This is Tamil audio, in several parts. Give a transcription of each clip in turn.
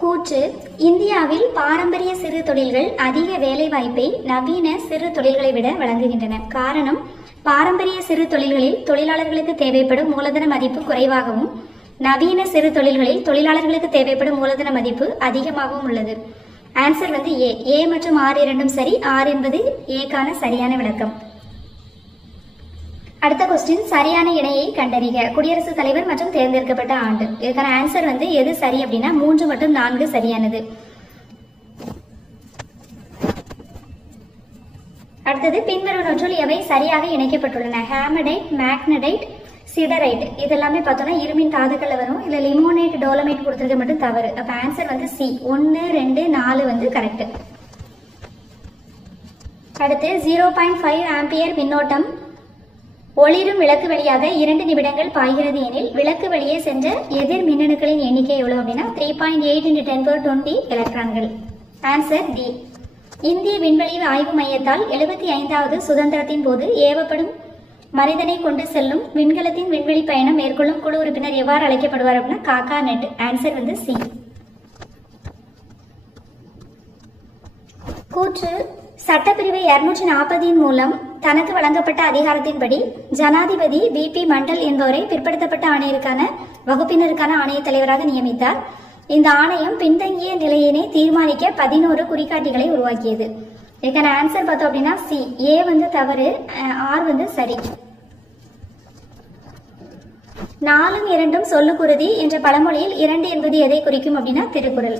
கூற்று: இந்தியாவில் பாரம்பரிய சிறு தொழில்கள் அதிக வேலைவாய்ப்பை நவீன சிறு தொழில்களை விட வழங்குகின்றன. காரணம், பாரம்பரிய சிறு தொழில்களில் தொழிலாளர்களுக்கு தேவைப்படும் மூலதன மதிப்பு குறைவாகவும், நவீன சிறு தொழில்களில் தொழிலாளர்களுக்கு தேவைப்படும் மூலதன மதிப்பு அதிகமாகவும் உள்ளது. ஆன்சர் வந்து ஏ. ஏ மற்றும் ஆர் இரண்டும் சரி. ஆர் என்பது ஏக்கான சரியான விளக்கம். அடுத்த கொஸ்டின், சரியான இணையை கண்டறிக. குடியரசுத் தலைவர் மற்றும் தேர்ந்தெடுக்கப்பட்ட ஆண்டு. இதுக்கான ஆன்சர் வந்து எது சரி அப்படின்னா 3 மற்றும் 4 சரியானது. அடுத்தது, பின்வருவனவற்றுள் எவை சரியாக இணைக்கப்பட்டுள்ளன? Hematite, magnetite, siderite. இதெல்லாமே பார்த்தோம்னா இருமின் தாதுக்கள்ல வரும். இல்ல லிமோனைட், டோலமைட் கொடுத்துருக்க மட்டும் தவறு. அப்ப ஆன்சர் வந்து சி. 1, 2, 4 வந்து கரெக்ட். அடுத்து 0.5 ஆம்பியர் மின்னோட்டம் ஒளிரும் விளக்கு வழியாக 2 நிமிடங்கள் பாய்கிறது எனில் விளக்கு வழியே சென்ற எதிர் மின்னணுக்களின் எண்ணிக்கை எவ்வளவு அப்படின்னா 3.8 × 10⁻20 எலக்ட்ரான்கள். Answer D. இந்திய விண்வெளி ஆய்வு மையத்தால் 75வது சுதந்திரத்தின் போது ஏவப்படும் மனிதனை கொண்டு செல்லும் விண்கலத்தின் விண்வெளி பயணம் மேற்கொள்ளும் குழு உறுப்பினர் எவ்வாறு அழைக்கப்படுவார் அப்படின்னா காக்கா நெட். ஆன்சர் வந்து சி. கூற்று: சட்டப்பிரிவு 240 மூலம் தனக்கு வழங்கப்பட்ட அதிகாரத்தின்படி ஜனாதிபதி BP மண்டல் என்பவரை பிற்படுத்தப்பட்ட ஆணையருக்கான வகுப்பினருக்கான ஆணையத் தலைவராக நியமித்தார். இந்த ஆணையம் பின்தங்கிய நிலையினை தீர்மானிக்க 11 குறிகாட்டிகளை உருவாக்கியது. இதுக்கான ஆன்சர் பார்த்தோம் அப்படின்னா சி. ஏ வந்து தவறு, ஆர் வந்து சரி. 4ம் 2ம் சொல்லுக்குருதி என்ற பழமொழியில் 2 என்பது எதை குறிக்கும் அப்படின்னா திருக்குறள்.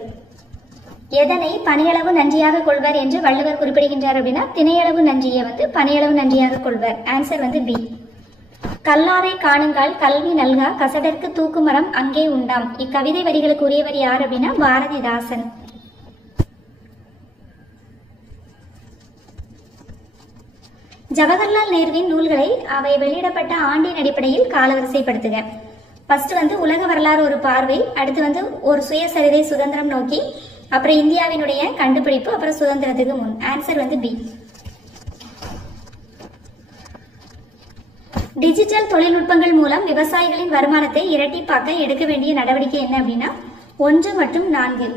எதனை பனையளவு நன்றியாக கொள்வர் என்று வள்ளுவர் குறிப்பிடுகின்றார் அப்படின்னா திணையளவு நன்றியை வந்து பனையளவு நன்றியாக கொள்வர். ஆன்சர் வந்து பி. கல்லாரை காணுங்கால் கல்வி நல்கா கசடற்கு தூக்கு மரம் அங்கே உண்டாம். இக்கவிதை வரிகளுக்கு உரியவர் யார் அப்படின்னா பாரதிதாசன். ஜவஹர்லால் நேருவின் நூல்களை அவை வெளியிடப்பட்ட ஆண்டின் அடிப்படையில் காலவரிசைப்படுத்துக. ஃபர்ஸ்ட் வந்து உலக வரலாறு ஒரு பார்வை, அடுத்து வந்து ஒரு சுயசரிதை சுதந்திரம் நோக்கி, அப்புறம் இந்தியாவினுடைய கண்டுபிடிப்பு, அப்புறம் சுதந்திரத்துக்கு முன். ஆன்சர் வந்து பி. டிஜிட்டல் தொழில்நுட்பங்கள் மூலம் விவசாயிகளின் வருமானத்தை இரட்டிப்பாக்க எடுக்க வேண்டிய நடவடிக்கை என்ன அப்படின்னா 1 மற்றும் 4.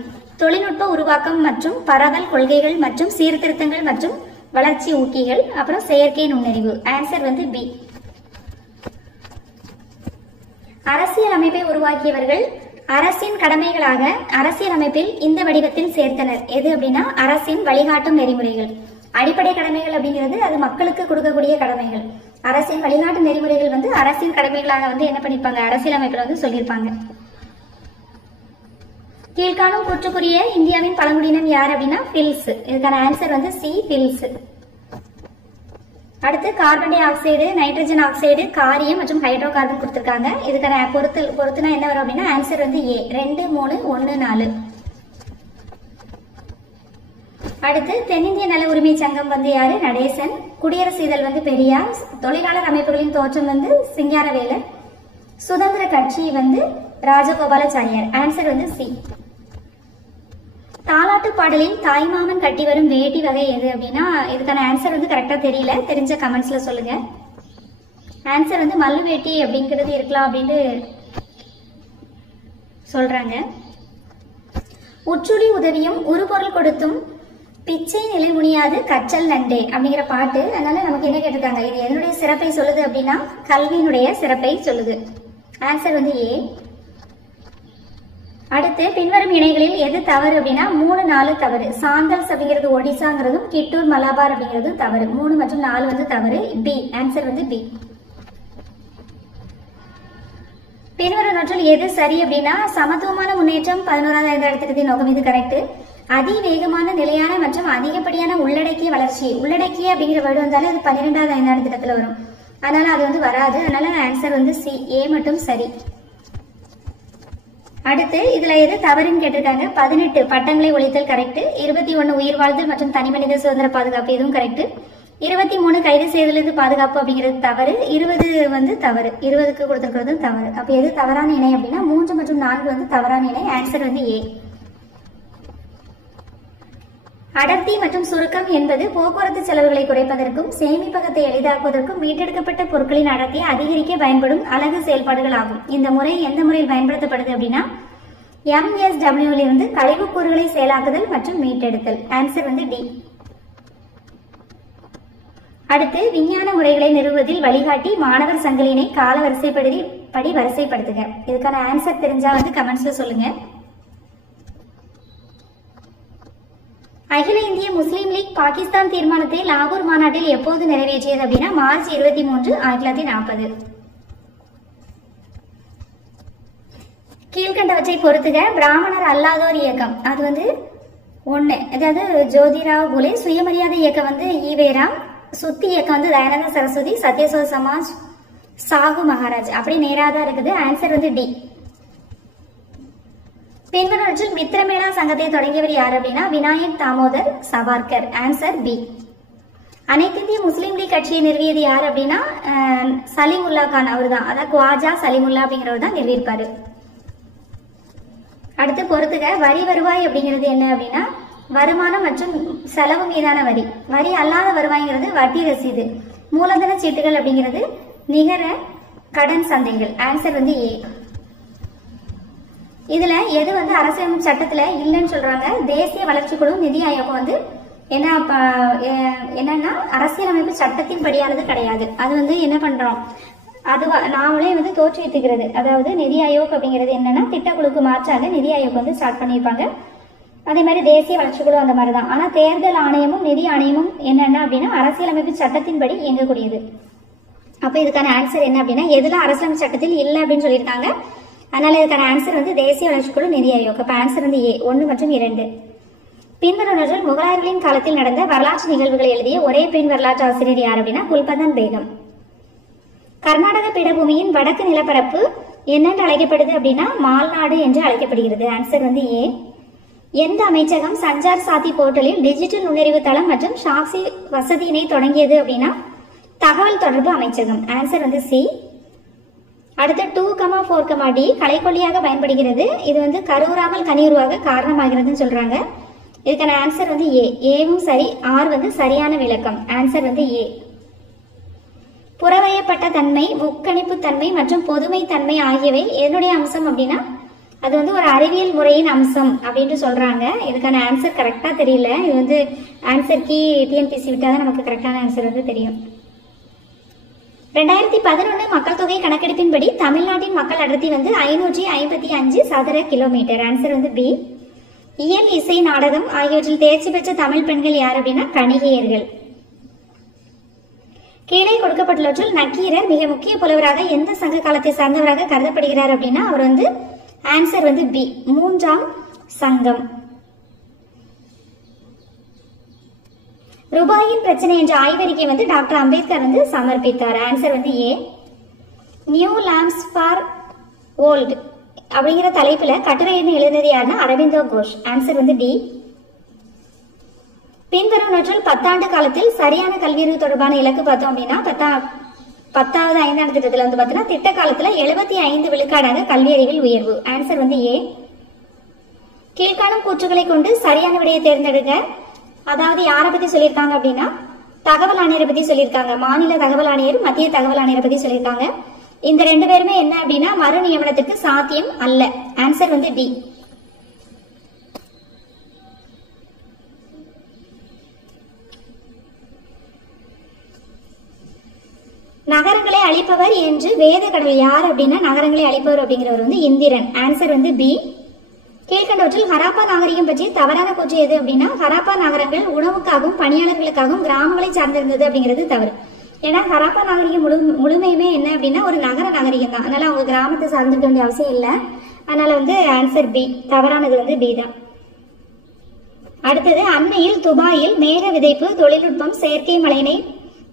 தொழில்நுட்ப உருவாக்கம் மற்றும் பரவல் கொள்கைகள் மற்றும் சீர்திருத்தங்கள் மற்றும் வளர்ச்சி ஊக்கிகள், அப்புறம் செயற்கை நுண்ணறிவு. ஆன்சர் வந்து பி. அரசியல் அமைப்பை உருவாக்கியவர்கள் அரசின் கடமைகளாக அரசியல் அமைப்பில் இந்த வடிவத்தில் சேர்த்தனர். எது அப்படின்னா அரசின் வழிகாட்டும் நெறிமுறைகள். அடிப்படை கடமைகள் அப்படிங்கிறது அது மக்களுக்கு கொடுக்கக்கூடிய கடமைகள். அரசின் வழிகாட்டு நெறிமுறைகள் வந்து அரசின் கடமைகளாக வந்து என்ன பண்ணிருப்பாங்க, அரசியல் அமைப்புல வந்து சொல்லியிருப்பாங்க. கீழ்காணும் கூற்றுக்குரிய இந்தியாவின் பழங்குடியினம் யார் அப்படின்னா பில்ஸ். இதுக்கான ஆன்சர் வந்து சி. பில்ஸ். அடுத்து carbon di oxide, nitrogen oxide, காரியம் மற்றும் ஹைட்ரோ கார்பன் கொடுத்திருக்காங்க. இதுக்கான பொறுத்துனா என்ன வரும் அப்படின்னா ஆன்சர் வந்து ஏ. 2, 3, 1, 4. அடுத்து தென்னிந்திய நல உரிமை சங்கம் வந்து யாரு? நடேசன். குடியரசு இதழ் வந்து பெரியார். தொழிலாளர் அமைப்புகளின் தோற்றம் வந்து சிங்காரவேலர். சுதந்திர கட்சி வந்து ராஜகோபாலாச்சாரியார். ஆன்சர் வந்து சி. தாலாட்டு பாடலில் தாய்மாமன் கட்டி வரும் வேட்டி வகை எது அப்படின்னா இதுக்கான ஆன்சர் வந்து கரெக்டா தெரியல, தெரிஞ்ச கமெண்ட்ஸ்ல சொல்லுங்க. ஆன்சர் வந்து மல்லு வேட்டி அப்படிங்கிறது இருக்கலாம் அப்படின்னு சொல்றாங்க. உற்றுடி உதவியும் உருபொருள் கொடுத்தும் பிச்சை நிலை முனியாது கற்றல் நண்டே அப்படிங்கிற பாட்டு. அதனால நமக்கு என்ன கேட்டிருக்காங்க, இது என்னுடைய சிறப்பை சொல்லுது அப்படின்னா கல்வியினுடைய சிறப்பை சொல்லுது. ஆன்சர் வந்து ஏ. அடுத்து பின்வரும் இணைகளில் எது தவறு அப்படின்னா 3, 4 தவறு. சாந்தல்ஸ் அப்படிங்கிறது ஒடிசாங்கிறதும் கிட்டூர் மலபார் அப்படிங்கிறதும் தவறு. 3 மற்றும் 4 வந்து தவறு. பி. ஆன்சர் வந்து பி. பின்வருவனவற்றில் எது சரி அப்படின்னா சமத்துவமான முன்னேற்றம் 11வது ஐந்தாண்டு திட்டத்தின் நோக்கம். இது கரெக்ட். அதிவேகமான நிலையான மற்றும் அதிகப்படியான உள்ளடக்கிய வளர்ச்சி. உள்ளடக்கிய அப்படிங்கிற வேர்டு வந்தாலும் அது 12வது ஐந்தாண்டு திட்டத்துல வரும். அதனால அது வந்து வராது. அதனால ஆன்சர் வந்து சி. ஏ மட்டும் சரி. அடுத்து இதுல எது தவறுன்னு கேட்டிருக்காங்க. 18 பட்டங்களை ஒழித்தல் கரெக்ட். 21 உயிர் வாழ்தல் மற்றும் தனிமனித சுதந்திர பாதுகாப்பு இதுவும் கரெக்ட். 23 கைது செய்தலிருந்து பாதுகாப்பு அப்படிங்கிறது தவறு. 20 வந்து தவறு. 20க்கு கொடுத்திருக்கிறது தவறு. அப்ப எது தவறான இணை அப்படின்னா 3 மற்றும் 4 வந்து தவறான இணை. ஆன்சர் வந்து ஏ. அடர்த்தி மற்றும் சுருக்கம் என்பது போக்குவரத்து செலவுகளை குறைப்பதற்கும் சேமிப்பகத்தை எளிதாக்குவதற்கும் மீட்டெடுக்கப்பட்ட பொருட்களின் அடர்த்தியை அதிகரிக்க பயன்படும் அலகு செயல்பாடுகள் ஆகும். இந்த முறை எந்த முறையில் பயன்படுத்தப்படுது அப்படின்னா MSW இருந்து கழிவுக்கூறுகளை செயலாக்குதல் மற்றும் மீட்டெடுத்தல். ஆன்சர் வந்து டி. அடுத்து விஞ்ஞான முறைகளை நிறுவுவதில் வழிகாட்டி மாணவர் சங்கிலினை கால வரிசைப்படி வரிசைப்படுத்துக. இதுக்கான ஆன்சர் தெரிஞ்சா வந்து கமெண்ட்ஸ்ல சொல்லுங்க. அகில இந்திய முஸ்லீம் லீக் பாகிஸ்தான் தீர்மானத்தை லாகூர் மாநாட்டில் எப்போது நிறைவேற்றியது அப்படின்னா மார்ச் 23, 1940. கீழ்கண்டவற்றை பொறுத்துக. பிராமணர் அல்லாதோர் இயக்கம் அது வந்து 1, அதாவது ஜோதிராவ் புலே. சுயமரியாதை இயக்கம் வந்து ஈவேராம். சுத்தி இயக்கம் வந்து தயானந்த சரஸ்வதி. சத்யசோத சமாஜ் சாகு மகாராஜ். அப்படி நேராதான் இருக்குது. ஆன்சர் வந்து டி. பின்வருவற்றில் மித்திரமேளா சங்கத்தை தொடங்கியவர் யார் அப்படின்னா விநாயக் தாமோதர் சவார்கர். Answer B. அனைத்திந்திய முஸ்லீம் லீக் கட்சியை நிறுவியது யார் அப்படின்னா சலீமுல்லா கான். அவர் தான், அதாவது குவாஜா சலீமுல்லா அப்படிங்கிறவர் தான் நிறுவியிருப்பாரு. அடுத்து பொறுத்துக. வரி வருவாய் அப்படிங்கிறது என்ன அப்படின்னா வருமானம் மற்றும் செலவு மீதான வரி. வரி அல்லாத வருவாய்ங்கிறது வட்டி ரசீது. மூலதன சீட்டுகள் அப்படிங்கிறது நிகர கடன் சந்தைகள். ஆன்சர் வந்து ஏ. இதுல எது வந்து அரசியல் சட்டத்துல இல்லைன்னு சொல்றாங்க? தேசிய வளர்ச்சி குழு, நிதி ஆயோகம் வந்து என்னன்னா அரசியலமைப்பு சட்டத்தின் படியானது கிடையாது. அது வந்து என்ன பண்றோம், அது நாமளே வந்து தோற்றுவித்துக்கிறது. அதாவது நிதி ஆயோக் அப்படிங்கிறது என்னன்னா திட்டக்குழுக்கு மாற்றாக நிதி ஆயோக் வந்து ஸ்டார்ட் பண்ணியிருப்பாங்க. அதே மாதிரி தேசிய வளர்ச்சி குழு அந்த மாதிரி தான். ஆனா தேர்தல் ஆணையமும் நிதி ஆணையமும் என்னன்னா அப்படின்னா அரசியலமைப்பு சட்டத்தின்படி இயங்கக்கூடியது. அப்ப இதுக்கான ஆன்சர் என்ன அப்படின்னா எதுல அரசியலமைப்பு சட்டத்தில் இல்லை அப்படின்னு சொல்லியிருக்காங்க. அதனால இதுக்கான ஆன்சர் வந்து தேசிய வளர்ச்சி குழு, நிதி ஆயோக். அப்ப ஆன்சர் வந்து ஏ, 1 மற்றும் 2. பின்வருவர்கள் முகலாயர்களின் காலத்தில் நடந்த வரலாற்று நிகழ்வுகளை எழுதிய ஒரே பெண் வரலாற்று ஆசிரியர் யார் அப்படின்னா குல்பதன் பேகம். கர்நாடக பீடபூமியின் வடக்கு நிலப்பரப்பு என்னென்று அழைக்கப்படுது அப்படின்னா மால்நாடு என்று அழைக்கப்படுகிறது. ஆன்சர் வந்து ஏ. எந்த அமைச்சகம் சஞ்சார் சாத்தி போர்ட்டலில் டிஜிட்டல் நுண்ணறிவு தளம் மற்றும் சாக்சி வசதியினை தொடங்கியது அப்படின்னா தகவல் தொடர்பு அமைச்சகம். ஆன்சர் வந்து சி. அடுத்து 2,4,D களைக்கொல்லியாக பயன்படுகிறது. இது வந்து கருவுறாமல் கனி உருவாக காரணமாகிறதுன்னு சொல்றாங்க. இதுக்கான ஆன்சர் வந்து ஏ. ஏவும் சரி, ஆர் வந்து சரியான விளக்கம். ஆன்சர் வந்து ஏ. புறவயப்பட்ட தன்மை, முக்கணிப்பு தன்மை மற்றும் பொதுமை தன்மை ஆகியவை என்னுடைய அம்சம் அப்படின்னா அது வந்து ஒரு அறிவியல் முறையின் அம்சம் அப்படின்ட்டு சொல்றாங்க. இதுக்கான ஆன்சர் கரெக்டா தெரியல. இது வந்து ஆன்சர் கீ டிஎன்பிசி விட்டாதான் நமக்கு கரெக்டான ஆன்சர் வந்து தெரியும். 2011 மக்கள் தொகை கணக்கெடுப்பின்படி தமிழ்நாட்டின் மக்கள் அடர்த்தி வந்து 555 சதுர கிலோமீட்டர். ஆன்சர் வந்து பி. இயல், இசை, நாடகம் ஆகியவற்றில் தேர்ச்சி பெற்ற தமிழ் பெண்கள் யார் அப்படின்னா கணிகையர்கள். கீழே கொடுக்கப்பட்டுள்ளவற்றில் நக்கீரர் மிக முக்கிய புலவராக எந்த சங்க காலத்தை சார்ந்தவராக கருதப்படுகிறார் அப்படின்னா அவர் வந்து ஆன்சர் வந்து பி, 3ஆம் சங்கம். ரூபாயின் பிரச்சனை என்ற ஆய்வறிக்கை வந்து டாக்டர் அம்பேத்கர் வந்து சமர்ப்பித்தார். ஆன்சர் வந்து ஏ. நியூ லாம்ப்ஸ் ஃபார் ஓல்ட் அப்படிங்கிற தலைப்புல கட்டுரை எழுதினது யாருன்னா அரவிந்தோ கோஷ். ஆன்சர் வந்து டி. பின்வருவனற்றில் 10 ஆண்டு காலத்தில் சரியான கல்வியறிவு தொடர்பான இலக்கு பார்த்தோம் அப்படின்னா 10வது 5ஆம் திட்டத்தில் வந்து பார்த்தீங்கன்னா திட்ட காலத்துல 75 விழுக்காடாக கல்வி அறிவில் உயர்வு. ஆன்சர் வந்து ஏ. கீழ்காணும் கூற்றுகளை கொண்டு சரியான விடையை தேர்ந்தெடுக்க. அதாவது யாரை பத்தி சொல்லியிருக்காங்க அப்படின்னா தகவல் ஆணையரை பத்தி சொல்லியிருக்காங்க. மாநில தகவல் ஆணையர், மத்திய தகவல் ஆணையரை பத்தி சொல்லியிருக்காங்க. இந்த 2 பேருமே என்ன அப்படின்னா மறு நியமனத்துக்கு சாத்தியம் அல்ல. ஆன்சர் வந்து டி. நகரங்களை அழிப்பவர் என்று வேத கடவுள் யார் அப்படின்னா நகரங்களை அழிப்பவர் அப்படிங்கிறவர் வந்து இந்திரன். ஆன்சர் வந்து பி. கீழ்கண்டவற்றில் ஹராப்பா நாகரிகம் பற்றி தவறான கூற்று எது அப்படின்னா ஹராப்பா நகரங்கள் உணவுக்காகவும் பணியாளர்களுக்காகவும் கிராமங்களை சார்ந்திருந்தது அப்படிங்கிறது தவறு. ஏன்னா ஹராப்பா நாகரிகம் முழுமையுமே என்ன அப்படின்னா ஒரு நகர நாகரிகம் தான். அதனால அவங்க கிராமத்தை சார்ந்திருக்க வேண்டிய அவசியம் இல்லை. அதனால வந்து ஆன்சர் பி. தவறானது வந்து பி தான். அடுத்தது அண்மையில் துபாயில் மேக விதைப்பு தொழில்நுட்பம் செயற்கை மழையினை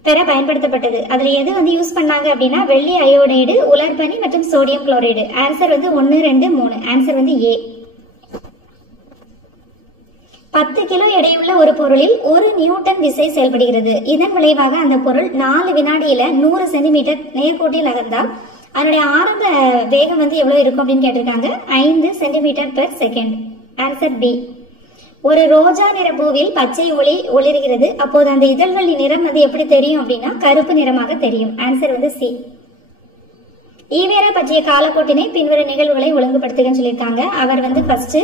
பெற பயன்படுத்தப்பட்டது. அதுல எது வந்து யூஸ் பண்ணாங்க அப்படின்னா வெள்ளி அயோடைடு, உலர்பனி மற்றும் சோடியம் குளோரைடு. ஆன்சர் வந்து 1, 2, 3. ஆன்சர் வந்து ஏ. 10 கிலோ எடையுள்ள ஒரு பொருளில் 1 நியூட்டன் விசை செயல்படுகிறது. இதன் விளைவாக அந்த பொருள் 4 வினாடியில 100 சென்டிமீட்டர் நேர்கோட்டில் நகர்ந்தால் அதனுடைய ஆரம்ப வேகம் வந்து எவ்வளவு இருக்கும் அப்படின்னு கேட்டிருக்காங்க. 5 centimetre per second. Answer B. ஒரு ரோஜா நிற பூவில் பச்சை ஒளி ஒளிர்கிறது. அப்போது அந்த இதழ்களின் நிறம் வந்து எப்படி தெரியும் அப்படின்னா கருப்பு நிறமாக தெரியும். ஆன்சர் வந்து சி. ஈவேரா பற்றிய காலக்கோட்டினை பின்வரும் நிகழ்வுகளை ஒழுங்குபடுத்துகன்னு சொல்லியிருக்காங்க. அவர் வந்து ஃபர்ஸ்ட்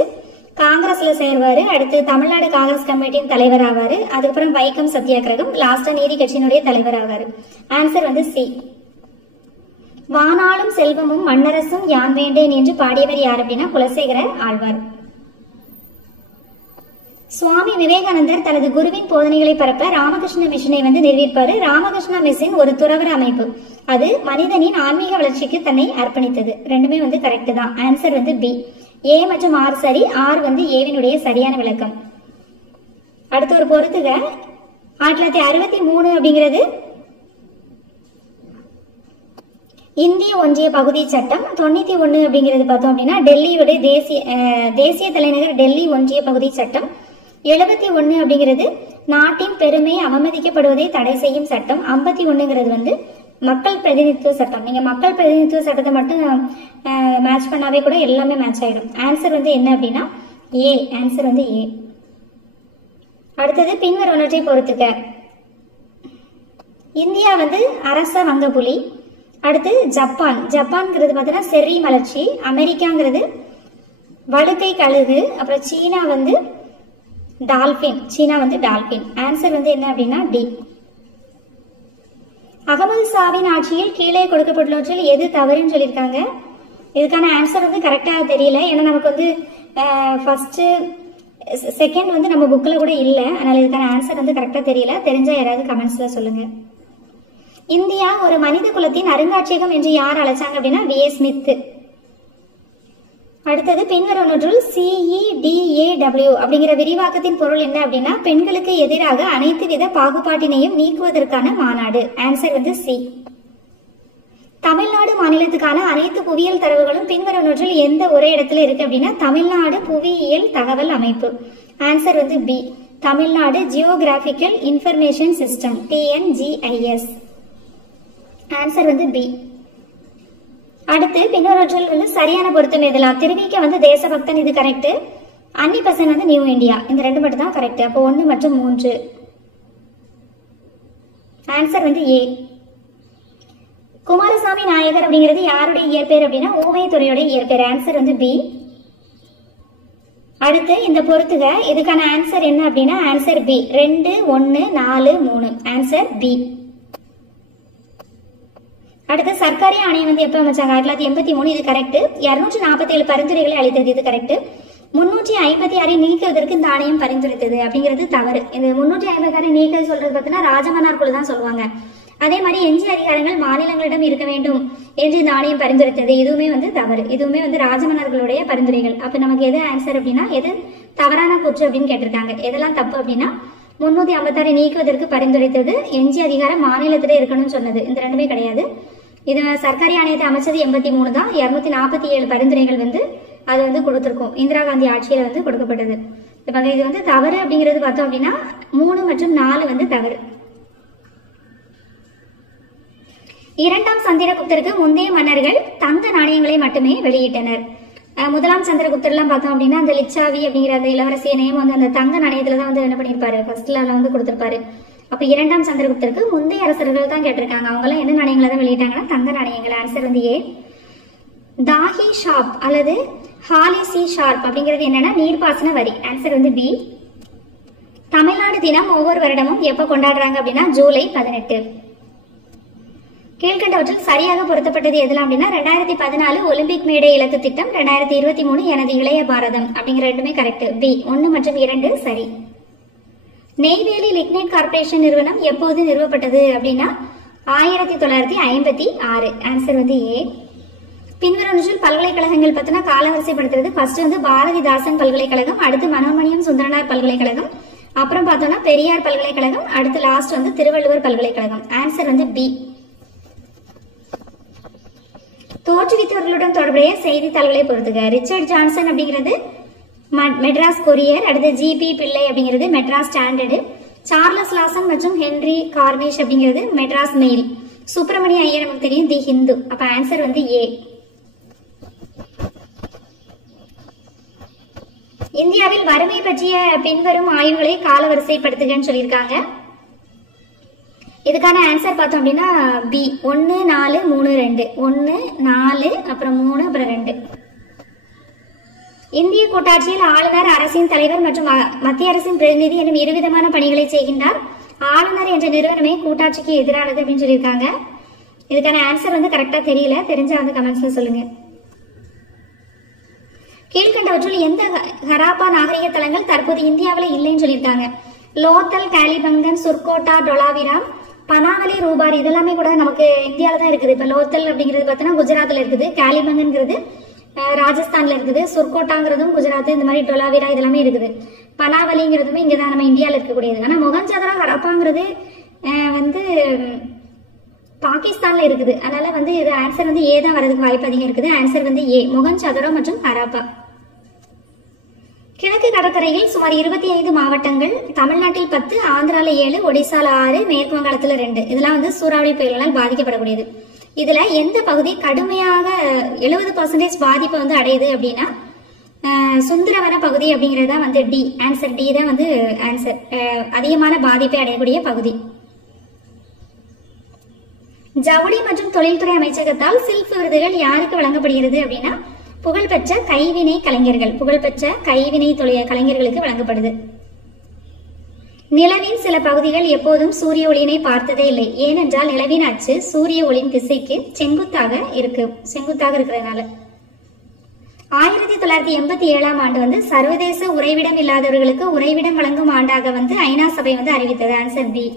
காங்கிரஸ்ல சேர்வாரு, அடுத்து தமிழ்நாடு காங்கிரஸ் கமிட்டியின் தலைவர் ஆவாரு, அதுக்கப்புறம் வைக்கம் சத்தியாகிரகம், லாஸ்டா நீதி கட்சியினுடைய தலைவர் ஆவாரு. ஆன்சர் வந்து சி. வானாளும் செல்வமும் மன்னரசும் யான் வேண்டேன் என்று பாடியவர் யார் அப்படின்னா குலசேகர ஆழ்வார். சுவாமி விவேகானந்தர் தனது குருவின் போதனைகளை பரப்ப ராமகிருஷ்ண மிஷனை வந்து நிறுவிப்பாரு. ராமகிருஷ்ணா மிஷன் ஒரு துறவற அமைப்பு. அது மனிதனின் ஆன்மீக வளர்ச்சிக்கு தன்னை அர்ப்பணித்தது. ரெண்டுமே வந்து கரெக்ட் தான். ஆன்சர் வந்து பி. ஏ மற்றும் ஆர் சரி, ஆர் வந்து ஏவினுடைய சரியான விளக்கம். அடுத்து ஒரு பொறுத்துக. 1963 அப்படிங்கிறது இந்திய ஒன்றிய பகுதி சட்டம். 91 அப்படிங்கிறது பார்த்தோம் அப்படின்னா டெல்லியுடைய தேசிய தலைநகர் டெல்லி ஒன்றிய பகுதி சட்டம். 71 அப்படிங்கிறது நாட்டின் பெருமை அவமதிக்கப்படுவதை தடை செய்யும் சட்டம். 51ங்கிறது வந்து மக்கள் பிரதிநிதித்துவ சட்டம். நீங்க மக்கள் பிரதிநிதித்துவ சட்டத்தை மட்டும் மேட்ச் பண்ணாவே கூட எல்லாமே மேட்ச் ஆயிடும். ஆன்சர் வந்து என்ன அப்படின்னா ஏ. ஆன்சர் வந்து ஏ. அடுத்தது பின்வருவனவற்றை பொறுத்துக்க. இந்தியா வந்து அரச வங்கப்புலி. அடுத்து ஜப்பான்ங்கிறது பார்த்தீங்கன்னா செர்ரி மலர்ச்சி. அமெரிக்காங்கிறது வழுக்கை கழுகு. அப்புறம் சீனா வந்து டால்பின். ஆன்சர் வந்து என்ன அப்படின்னா டி. அகமது ஷாவின் ஆட்சியில் கீழே கொடுக்கப்பட்டுள்ளவற்றில் எது தவறுன்னு சொல்லியிருக்காங்க. இதுக்கான ஆன்சர் வந்து கரெக்டாக தெரியல. ஏன்னா நமக்கு வந்து ஃபர்ஸ்ட் செகண்ட் வந்து நம்ம புக்கில் கூட இல்லை. அதனால இதுக்கான ஆன்சர் வந்து கரெக்டாக தெரியல. தெரிஞ்சா யாராவது கமெண்ட்ஸ்ல சொல்லுங்க. இந்தியா ஒரு மனித குலத்தின் அருங்காட்சியகம் என்று யார் அழைச்சாங்க அப்படின்னா வி. ஏ. ஸ்மித். அடுத்தது பின்வருவனவற்றுள் CEDAW அப்படிங்கிற விரிவாக்கத்தின் பொருள் என்ன அப்படின்னா பெண்களுக்கு எதிராக அனைத்து வித பாகுபாட்டினையும் நீக்குவதற்கான மாநாடு. ஆன்சர் வந்து சி. தமிழ்நாடு மாநிலத்துக்கான அனைத்து புவியியல் தரவுகளும் பின்வருவனவற்றில் எந்த ஒரே இடத்துல இருக்கு அப்படின்னா தமிழ்நாடு புவியியல் தகவல் அமைப்பு. ஆன்சர் வந்து B. Tamil Nadu geographical information system TNGIS. Answer வந்து பி. அடுத்து பின்வருவற்றில் வந்து சரியான பொருத்தம் எதெல்லாம். திருவிக்க வந்து தேசபக்தன், இது கரெக்ட். அன்னிபெசன்ட் வந்து நியூ இந்தியா, இந்த ரெண்டு மட்டும் தான் கரெக்ட். அப்போ 1 மற்றும் 3. ஆன்சர் வந்து ஏ. குமாரசாமி நாயகர் அப்படிங்கிறது யாருடைய இயற்பெயர் அப்படின்னா ஊமை துறையுடைய இயற்பெயர். ஆன்சர் வந்து பி. அடுத்து இந்த பொறுத்துக. இதுக்கான ஆன்சர் என்ன அப்படின்னா ஆன்சர் பி. 2, 1, 4, 3. Answer B. அடுத்து சர்க்காரி ஆணையம் வந்து எப்ப அமைச்சாங்க 1983. இது கரெக்ட். 247 பரிந்துரைகளை அளித்தது. இது கரெக்ட். 356 நீக்குவதற்கு இந்த ஆணையம் பரிந்துரைத்தது அப்படிங்கிறது தவறு. இந்த 356 நீக்க சொல்றது பார்த்தீங்கன்னா ராஜமன்னார் குழு தான் சொல்லுவாங்க. அதே மாதிரி எஞ்சிய அதிகாரங்கள் மாநிலங்களிடம் இருக்க வேண்டும் என்று இந்த ஆணையம் பரிந்துரைத்தது. இதுவுமே வந்து தவறு. இதுவுமே வந்து ராஜமன்னர்களுடைய பரிந்துரைகள். அப்ப நமக்கு எது ஆன்சர் அப்படின்னா எது தவறான கூற்று அப்படின்னு கேட்டிருக்காங்க. எதெல்லாம் தப்பு அப்படின்னா 356 நீக்குவதற்கு பரிந்துரைத்தது, எஞ்சிய அதிகாரம் மாநிலத்திலே இருக்கணும்னு சொன்னது. இந்த ரெண்டுமே கிடையாது. இது சர்க்காரி ஆணையத்தை அமைச்சது 83 தான். 247 பரிந்துரைகள் வந்து அது வந்து கொடுத்திருக்கும். இந்திரா காந்தி ஆட்சியில வந்து கொடுக்கப்பட்டது. இப்ப இது வந்து தவறு அப்படிங்கிறது பார்த்தோம் அப்படின்னா 3 மற்றும் 4 வந்து தவறு. 2ஆம் சந்திரகுப்தருக்கு முந்தைய மன்னர்கள் தங்க நாணயங்களை மட்டுமே வெளியிட்டனர். 1ஆம் சந்திரகுப்தர்லாம் பார்த்தோம் அப்படின்னா அந்த லிச்சாவி அப்படிங்கிற அந்த இளவரசிய நேம் வந்து அந்த தங்க நாணயத்துல தான் வந்து என்ன பண்ணிருப்பாரு, ஃபர்ஸ்ட்ல வந்து கொடுத்திருப்பாரு. அப்ப 2ஆம் சந்திரகுப்தருக்கு முந்தைய அரசர்கள் தான் கேட்டிருக்காங்க. அவங்க எல்லாம் என்ன நாணயங்களை தான் வெளியிட்டாங்கன்னா தங்க நாணயங்கள். ஆன்சர் வந்து ஏ. தாஹி ஷாப் அல்லது ஹாலிசி ஷார்ப் அப்படிங்கிறது என்னன்னா நீர்ப்பாசன வரி. ஆன்சர் வந்து பி. தமிழ்நாடு தினம் ஒவ்வொரு வருடமும் எப்ப கொண்டாடுறாங்க அப்படின்னா ஜூலை 18. கீழ்கண்டவற்றில் சரியாக பொருத்தப்பட்டது எதெல்லாம் அப்படின்னா 2014 ஒலிம்பிக் மேடை இலக்கு திட்டம், 2023 எனது இளைய பாரதம் அப்படிங்கிற ரெண்டுமே கரெக்ட். பி. 1 மற்றும் 2 சரி. நெய்வேலி லிக்னைட் கார்பரேஷன் நிறுவனம் எப்போது நிறுவப்பட்டது அப்படின்னா 1956. ஆன்சர் வந்து ஏ. பின்வருவனவற்றில் பல்கலைக்கழகங்கள் பத்தின காலவரிசைப்படுத்துறது. ஃபர்ஸ்ட் வந்து பாரதிதாசன் பல்கலைக்கழகம், அடுத்து மனோன்மணியம் சுந்தரனார் பல்கலைக்கழகம், அப்புறம் பார்த்தோம்னா பெரியார் பல்கலைக்கழகம், அடுத்து லாஸ்ட் வந்து திருவள்ளுவர் பல்கலைக்கழகம். ஆன்சர் வந்து பி. தோற்றுவித்தவர்களுடன் தொடர்புடைய செய்தித்தாள்களை பொறுத்துக. ரிச்சர்ட் ஜான்சன் அப்படிங்கிறது மெட்ராஸ் கொரியர், அடுத்து GP பிள்ளை அப்படிங்கிறது மெட்ராஸ் ஸ்டாண்டர்டு, சார்லஸ் லாசன் மற்றும் ஹென்ரி கார்னிஷ் அப்படிங்கிறது மெட்ராஸ் மெயில், சுப்பிரமணிய ஐயர் நமக்கு தெரியும் தி ஹிந்து. அப்ப ஆன்சர் வந்து ஏ. இந்தியாவில் வறுமை பற்றிய பின்வரும் ஆய்வுகளை காலவரிசைப்படுத்துகன்னு சொல்லியிருக்காங்க. இதுக்கான ஆன்சர் பார்த்தோம் அப்படின்னா பி 1 4 3 2 1 4 அப்புறம் 3 அப்புறம் 2. இந்திய கூட்டாட்சியில் ஆளுநர் அரசின் தலைவர் மற்றும் மத்திய அரசின் பிரதிநிதி எனும் இருவிதமான பணிகளை செய்கின்றார். ஆளுநர் என்ற நிறுவனமே கூட்டாட்சிக்கு எதிரானது அப்படின்னு சொல்லியிருக்காங்க. இதுக்கான ஆன்சர் வந்து கரெக்டா தெரியல, தெரிஞ்சா வந்து கமெண்ட்ஸ்ல சொல்லுங்க. கீழ்கண்டவற்றுள் எந்த ஹராப்பா நாகரிக தலங்கள் தற்போது இந்தியாவில் இல்லைன்னு சொல்லியிருக்காங்க. லோத்தல், காலிபங்கன், சுர்கோட்டா, டொலாவிராம், பனாவலி, ரூபாரி இதெல்லாமே கூட நமக்கு இந்தியாவில தான் இருக்குது. இப்ப லோத்தல் அப்படிங்கிறது பார்த்தோன்னா குஜராத்ல இருக்குது, காலிபங்கன்கிறது ராஜஸ்தான்ல இருக்குது, சுர்கோட்டாங்கிறதும் குஜராத், இந்த மாதிரி டொலாவிரா இதெல்லாமே இருக்குது. பனாவலிங்கிறதுமே இங்கதான் நம்ம இந்தியாவில் இருக்கக்கூடியது. ஆனா மொகஞ்சதாரோ ஹரப்பாங்கிறது வந்து பாகிஸ்தான்ல இருக்குது. அதனால வந்து இது ஆன்சர் வந்து ஏ தான் வரதுக்கு வாய்ப்பு அதிகம் இருக்குது. ஆன்சர் வந்து ஏ, மொகஞ்சதாரோ மற்றும் ஹராப்பா. கிழக்கு கடற்கரையில் சுமார் 25 மாவட்டங்கள், தமிழ்நாட்டில் 10, ஆந்திரால 7, ஒடிசால 6, மேற்கு வங்காளத்துல 2 இதெல்லாம் வந்து சூறாவளி புயல்களால் பாதிக்கப்படக்கூடியது. இதுல எந்த பகுதி கடுமையாக 70% பாதிப்பை வந்து அடையுது அப்படின்னா சுந்தரவன பகுதி அப்படிங்கறதா வந்து டி, ஆன்சர் டி தான் வந்து ஆன்சர். அதிகமான பாதிப்பை அடையக்கூடிய பகுதி. ஜவுளி மற்றும் தொழில்துறை அமைச்சகத்தால் சில்க் விருதுகள் யாருக்கு வழங்கப்படுகிறது அப்படின்னா புகழ்பெற்ற கைவினை கலைஞர்கள், புகழ்பெற்ற கைவினை கலைஞர்களுக்கு வழங்கப்படுது. நிலவின் சில பகுதிகள் எப்போதும் சூரிய ஒளியினை பார்த்ததே இல்லை. ஏனென்றால் நிலவின் அச்சு சூரிய ஒளியின் திசைக்கு செங்குத்தாக இருக்கிறதுனால. 1987ஆம் ஆண்டு வந்து சர்வதேச உறைவிடம் இல்லாதவர்களுக்கு உறைவிடம் வழங்கும் ஆண்டாக வந்து ஐநா சபை வந்து அறிவித்தது. Answer B.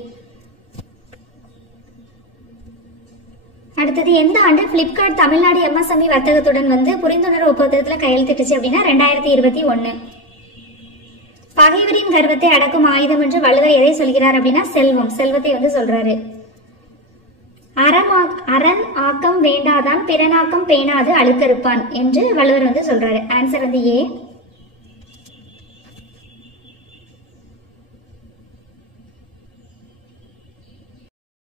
அடுத்தது எந்த ஆண்டு பிளிப்கார்ட் தமிழ்நாடு MSME வர்த்தகத்துடன் வந்து புரிந்துணர்வு ஒப்பந்தத்துல கையெழுத்திட்டுச்சு அப்படின்னா 2021. பகைவரின் கர்வத்தை அடக்கும் ஆயுதம் என்று வள்ளுவர் எதை சொல்கிறார் அப்படின்னா செல்வம், செல்வத்தை வந்து சொல்றாரு. அரண் ஆக்கம் வேண்டாதான் பிறனாக்கம் பேணாது அழுக்கறுப்பான் என்று வள்ளுவர் வந்து சொல்றாரு. ஆன்சர் வந்து ஏ.